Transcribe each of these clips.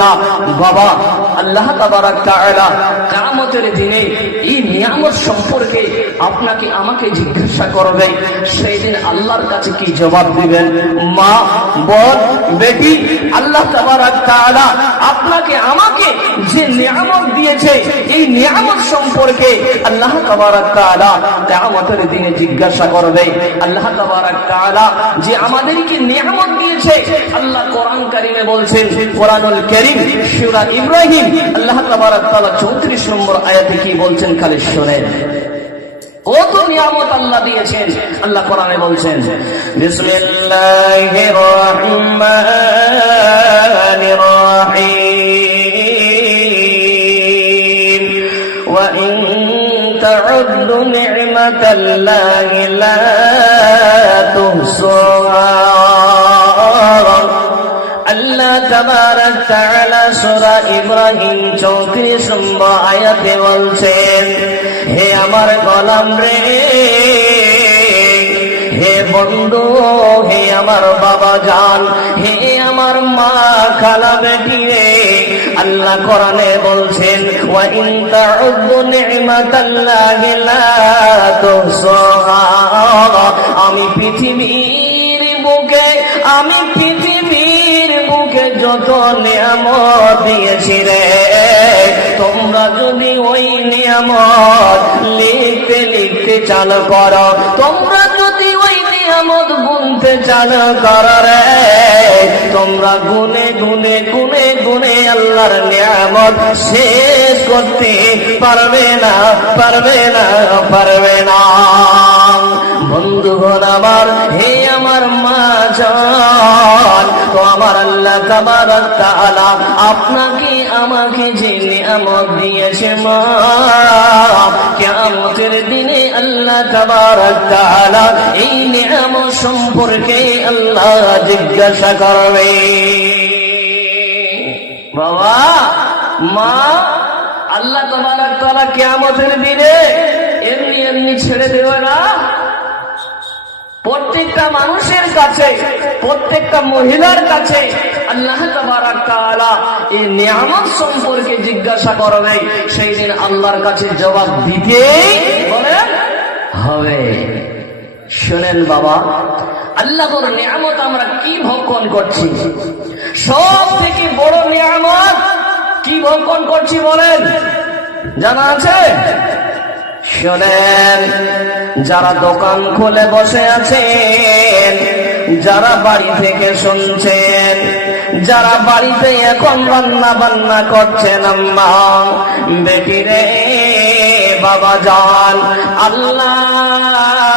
না বাবা, আল্লাহ তাবারাক তাআলা কিয়ামতের দিনে এই নিয়ামত সম্পর্কে আপনাকে আমাকে জিজ্ঞাসা করবে। সেই দিন আল্লাহর কাছে কি জবাব দিবেন? মা, বোন, বেটি, আল্লাহ তাবারাক তাআলা আপনাকে আমাকে যে নিয়ামত দিয়েছে এই নিয়ামত সম্পর্কে আল্লাহ তাবারাক তাআলা কিয়ামতের দিনে জিজ্ঞাসা করবে। আল্লাহ তাবারাক তাআলা যে আমাদেরকে নিয়ামত দিয়েছে, আল্লাহ কোরআন কারীমে বলছেন, কোরআনুল কারীম সূরা ইব্রাহিম আল্লাহ তাবারাক তাআলা 34 নম্বর আয়াতে কি বলছেন খালি শুনেন। কত নিয়ামত আল্লাহ দিয়েছেন। আল্লাহ কোরআনে বলছেন, বিসমিল্লাহির রহমানির রহিম ওয়া ইন তা'উদ্দু নি'মাতাল্লাহি লা তুহসুহা। আল্লাহ তাবারাক তাআলা সূরা ইব্রাহিম 34 নম্বর আয়াতে বলছেন, হে আমার গোলাম রে, হে বন্ধু, হে আমার বাবা জান, হে আমার মা, খালা, বেটি রে, আল্লাহ কোরআনে বলছেন, ওয়া ইন তা'উদ্দু নি'মাতাল্লাহি লা তুহসুহা। আমি পৃথিবীর বুকে যত নিয়ামত দিয়েছি রে, তোমরা যদি ওই নিয়ামত লিখতে লিখতে চালু করো, তোমরা যদি ওই নিয়ামত গুনতে চালু করো রে, তোমরা গুনে গুনে গুনে গুনে আল্লাহর নিয়ামত শেষ করতে পারবে না, পারবে না, পারবে না। বন্ধুগণ আমার, হে আমার মা জান, তো আমার আল্লাহ তাবারাক তাআলা আপনাকে আমাকে যে নিয়ামত দিয়েছে মা, কিয়ামতের দিনে আল্লাহ তাবারাক তাআলা এই নিয়ামত সম্পর্কে আল্লাহ জিজ্ঞাসা করবে। বাবা, মা, আল্লাহ তাবারাক তাআলা কিয়ামতের দিনে এমনি এমনি ছেড়ে দেবে না। প্রত্যেকটা মানুষের কাছে, প্রত্যেকটা মহিলার কাছে আল্লাহ তাবারাক তাআলা এই নিয়ামত সম্পর্কে জিজ্ঞাসা করবে। সেই দিন আল্লাহর কাছে জবাব দিতেই বলেন হবে। শুনেন বাবা, আল্লাহর নিয়ামত আমরা কি ভক্ষণ করছি? সব থেকে বড় নিয়ামত কি ভক্ষণ করছি বলেন, জানা আছে? শোনেন, যারা দোকান খুলে বসে আছেন, যারা বাড়ি থেকে শুনছেন, যারা বাড়িতে এখন রান্না বান্না করছেন, আম্মা, বেটি রে, বাবা জান, আল্লাহর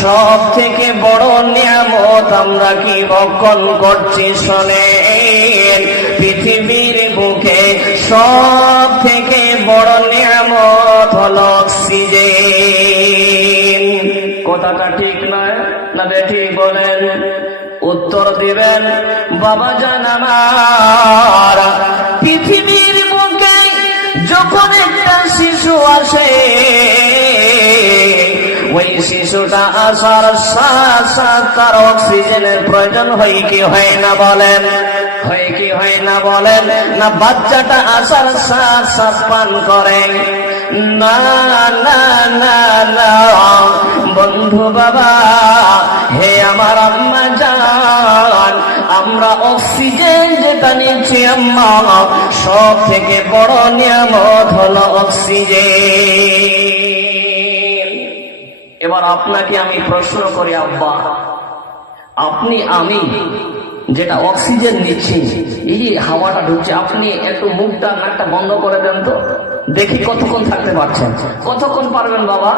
সব থেকে বড় নিয়ামত আমরা কি ভক্ষণ করছি শোনেন। পৃথিবীর বুকে সব থেকে বড় নিয়ামত হলো অক্সিজেন। কথাটা ঠিক নয় না বেঠিক বলেন? উত্তর দিবেন বাবা জান আমার। পৃথিবীর বুকে যখন একটা শিশু আসে, ওই শিশুটা আসার সাথে সাথে তার অক্সিজেনের প্রয়োজন হয় কি হয় না বলেন? হয় কি হয় না বলেন? না বাচ্চাটা আসার সাথে সাথে পান করে? না না না না বন্ধু বাবা, হে আমার আম্মা জান, আমরা অক্সিজেন যেটা নিচ্ছি আম্মা, সব থেকে বড় নিয়ামত হলো অক্সিজেন। এবার আপনাকে আমি প্রশ্ন করি আব্বা, আপনি আমি যেটা অক্সিজেন নিচ্ছি, এই যে হাওয়াটা ঢুকছে, আপনি একটু মুখটা নাকটা বন্ধ করে দেন তো দেখি কতক্ষণ থাকতে পারছেন। কতক্ষণ পারবেন বাবা?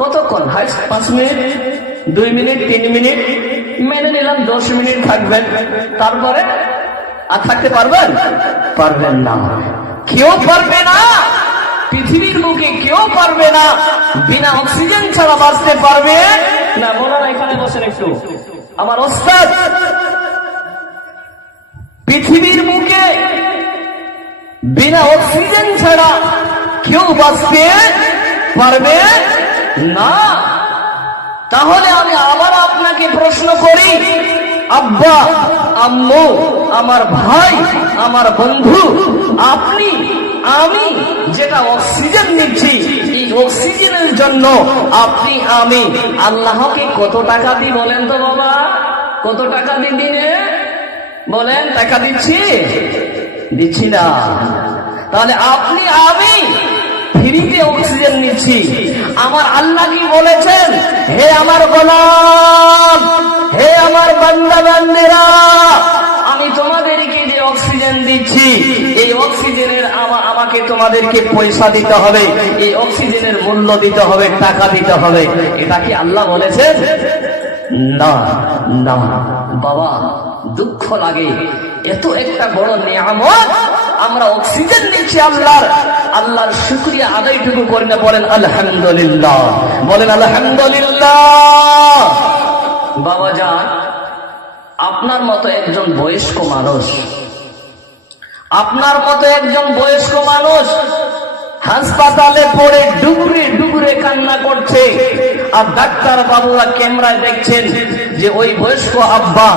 কতক্ষণ? 5 মিনিট, 2 মিনিট, 3 মিনিট, মেনে নিলাম 10 মিনিট থাকবেন, তারপরে আর থাকতে পারবেন? পারবেন না, কেউ পারবে না। পৃথিবীর মুখে কেউ পারবে না বিনা অক্সিজেন ছাড়া বাঁচতে পারবে না। বলার এখানে বসেন একটু, আমার ওস্তাদ, পৃথিবীর মুখে বিনা অক্সিজেন ছাড়া কেউ বাঁচতে পারবে না। তাহলে আমি আবার আপনাকে প্রশ্ন করি, আব্বা, আম্মু, আমার ভাই, আমার বন্ধু, আপনি আমি যেটা অক্সিজেন নিচ্ছি, এই অক্সিজেনের জন্য আপনি আমি আল্লাহকে কত টাকা দিই বলেন তো বাবা? কত টাকা দিন দিনে বলেন? টাকা দিচ্ছি না। তাহলে আপনি আমি ফ্রিতে অক্সিজেন নিচ্ছি। আমার আল্লাহ কি বলেছেন? হে আমার গোলাম, হে আমার বান্দা বান্দেরা, আমি তোমাদেরকে যে অক্সিজেন দিচ্ছি, এই অক্সিজেনের আমাকে তোমাদেরকে পয়সা দিতে হবে, এই অক্সিজেনের মূল্য দিতে হবে, টাকা দিতে হবে। এটা কি আল্লাহ বলেছেন? না না বাবা, দুঃখ লাগে। এত একটা বড় নিয়ামত আমরা অক্সিজেন নিচ্ছি আল্লাহর শুকরিয়া আদায়টুকু করি না। বলেন আলহামদুলিল্লাহ, বলেন আলহামদুলিল্লাহ। বাবা যান, আপনার মতো একজন বয়স্ক মানুষ হাসপাতালে পড়ে ডুবুরে কান্না করছে, আর ডাক্তার বাবুরা ক্যামেরায় দেখছেন যে ওই বয়স্ক আব্বা